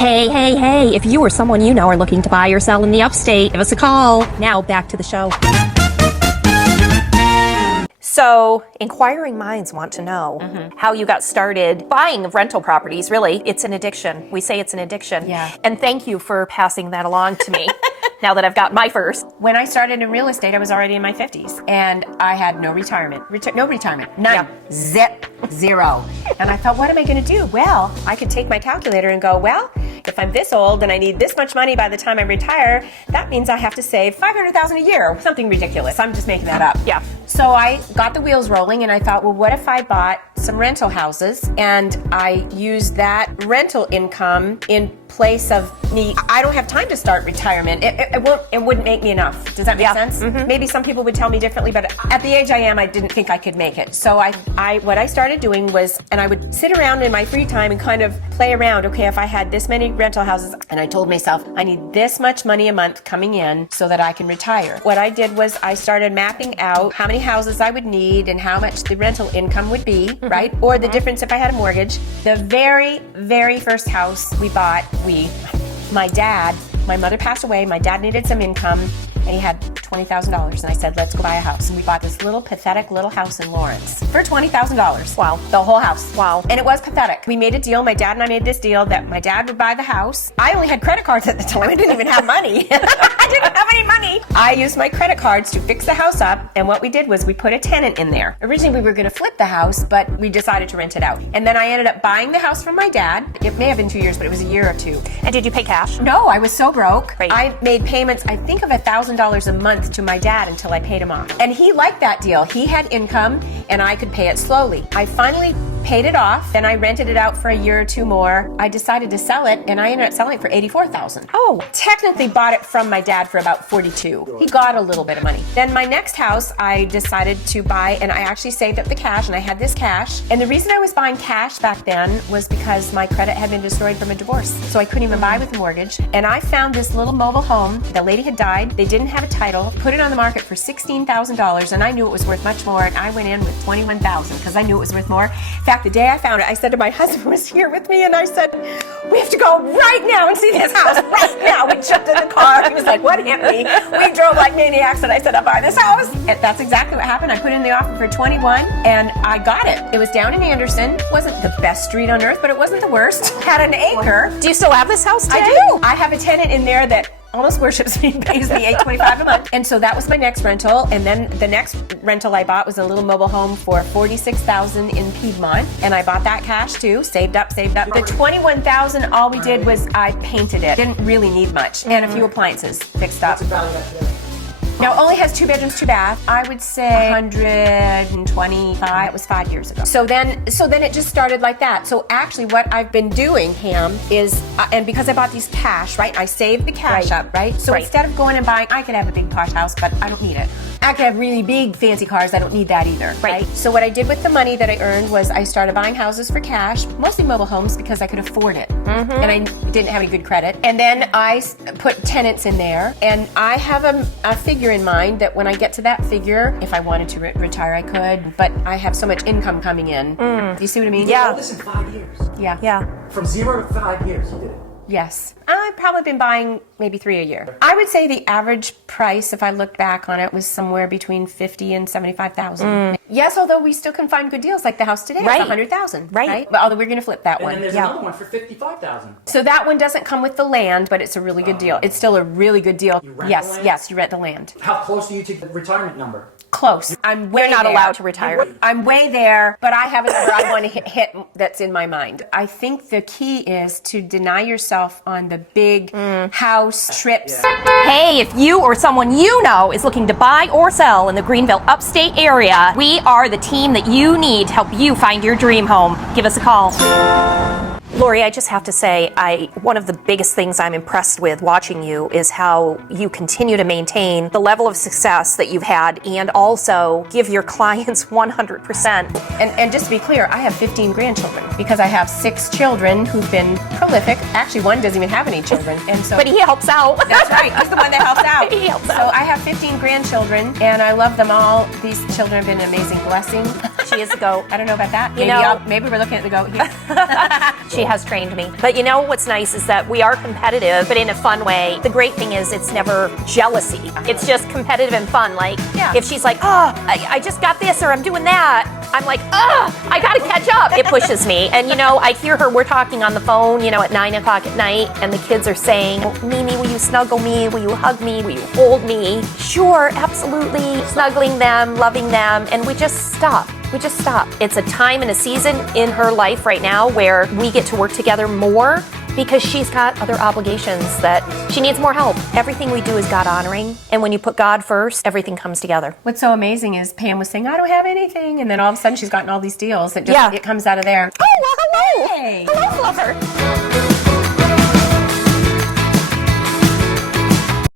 Hey, if you or someone you know are looking to buy or sell in the Upstate, give us a call. Now, back to the show. So, inquiring minds want to know how you got started buying rental properties. Really, it's an addiction. We say it's an addiction. Yeah. And thank you for passing that along to me now that I've got my first. When I started in real estate, I was already in my 50s, and I had no retirement. No retirement. None. Yeah. Zip. Zero. And I thought, what am I going to do? Well, I could take my calculator and go, well, if I'm this old and I need this much money by the time I retire, that means I have to save $500,000 a year, something ridiculous. I'm just making that up. Yeah. So I got the wheels rolling, and I thought, well, what if I bought some rental houses and I used that rental income in place of me? I don't have time to start retirement. It wouldn't make me enough. Does that make sense? Maybe some people would tell me differently, but at the age I am, I didn't think I could make it. So what I started doing was, and I would sit around in my free time and kind of play around. Okay, if I had this many rental houses, and I told myself, I need this much money a month coming in so that I can retire. What I did was I started mapping out how many houses I would need and how much the rental income would be, right? Or the difference if I had a mortgage. The very, very first house we bought, my mother passed away, my dad needed some income, and he had $20,000, and I said, let's go buy a house. And we bought this little pathetic little house in Lawrence for $20,000. Wow. The whole house. Wow. And it was pathetic. We made a deal, my dad and I made this deal that my dad would buy the house. I only had credit cards at the time. I didn't even have money. I didn't have any money. I used my credit cards to fix the house up, and what we did was we put a tenant in there. Originally we were gonna flip the house, but we decided to rent it out. And then I ended up buying the house from my dad. It may have been 2 years, but it was a year or two. And did you pay cash? No, I was so broke. Great. I made payments, I think of $1,000 a month to my dad until I paid him off. And he liked that deal. He had income and I could pay it slowly. I finally paid it off, then I rented it out for a year or two more. I decided to sell it, and I ended up selling it for $84,000. Oh. Technically bought it from my dad for about $42,000. He got a little bit of money. Then my next house I decided to buy, and I actually saved up the cash, and I had this cash. And the reason I was buying cash back then was because my credit had been destroyed from a divorce. So I couldn't even buy with a mortgage. And I found this little mobile home. The lady had died. They didn't have a title. Put it on the market for $16,000, and I knew it was worth much more, and I went in with $21,000 because I knew it was worth more. In fact, the day I found it, I said to my husband who was here with me, and I said, we have to go right now and see this house, right now. We jumped in the car. He was like, what hit me? We drove like maniacs, and I said, I'll buy this house. And that's exactly what happened. I put in the offer for $21,000, and I got it. It was down in Anderson. It wasn't the best street on earth, but it wasn't the worst. Had an acre. Do you still have this house today? I do. I have a tenant in there that almost worships me, pays me $825 a month. And so that was my next rental. And then the next rental I bought was a little mobile home for $46,000 in Piedmont. And I bought that cash too, saved up. The $21,000, all we did was I painted it. Didn't really need much. And a few appliances fixed up. Now, it only has 2 bedrooms, 2 baths. I would say 125. It was 5 years ago. So then it just started like that. So actually what I've been doing, Pam, is, and because I bought these cash, right? I saved the cash up, right? So instead of going and buying, I could have a big posh house, but I don't need it. I could have really big fancy cars. I don't need that either, right? So what I did with the money that I earned was I started buying houses for cash, mostly mobile homes because I could afford it. And I didn't have any good credit. And then I put tenants in there, and I have a figure in mind that when I get to that figure, if I wanted to retire, I could, but I have so much income coming in. Do you see what I mean? Yeah. This in 5 years. Yeah. From 0 to 5 years, you did it. Yes. I've probably been buying maybe 3 a year. I would say the average price, if I looked back on it, was somewhere between $50,000 and $75,000. Yes, although we still can find good deals, like the house today, Right. it's $100,000. Right. But although we're going to flip that And one. then there's another one for $55,000. So that one doesn't come with the land, but it's a really good deal. It's still a really good deal. You rent Yes, the land? yes, you rent the land. How close are you to the retirement number? Close. I'm way You're not there. allowed to retire. I'm way there, but I have a number I want to hit that's in my mind. I think the key is to deny yourself on the big house trips. Hey, if you or someone you know is looking to buy or sell in the Greenville Upstate area, we are the team that you need to help you find your dream home. Give us a call. Laurie, I just have to say, one of the biggest things I'm impressed with watching you is how you continue to maintain the level of success that you've had and also give your clients 100%. And just to be clear, I have 15 grandchildren because I have 6 children who've been prolific. Actually, one doesn't even have any children. And so But he helps out. That's right. He's the one that helps out. He helps so out. I have 15 grandchildren, and I love them all. These children have been an amazing blessing. She is a goat. I don't know about that. You know- Maybe we're looking at the goat here. She has trained me. But you know what's nice is that we are competitive, but in a fun way. The great thing is it's never jealousy. It's just competitive and fun. Like, if she's like, oh, I just got this or I'm doing that, I'm like, oh, I gotta catch up. It pushes me. And you know, I hear her, we're talking on the phone, you know, at 9 o'clock at night, and the kids are saying, oh, Mimi, will you snuggle me? Will you hug me? Will you hold me? Sure, absolutely. Snuggling them, loving them, and we just stop. We just stop. It's a time and a season in her life right now where we get to work together more because she's got other obligations that she needs more help. Everything we do is God honoring. And when you put God first, everything comes together. What's so amazing is Pam was saying, I don't have anything. And then all of a sudden she's gotten all these deals that just, it comes out of there. Oh, well, hello. Hey. Hello, lover.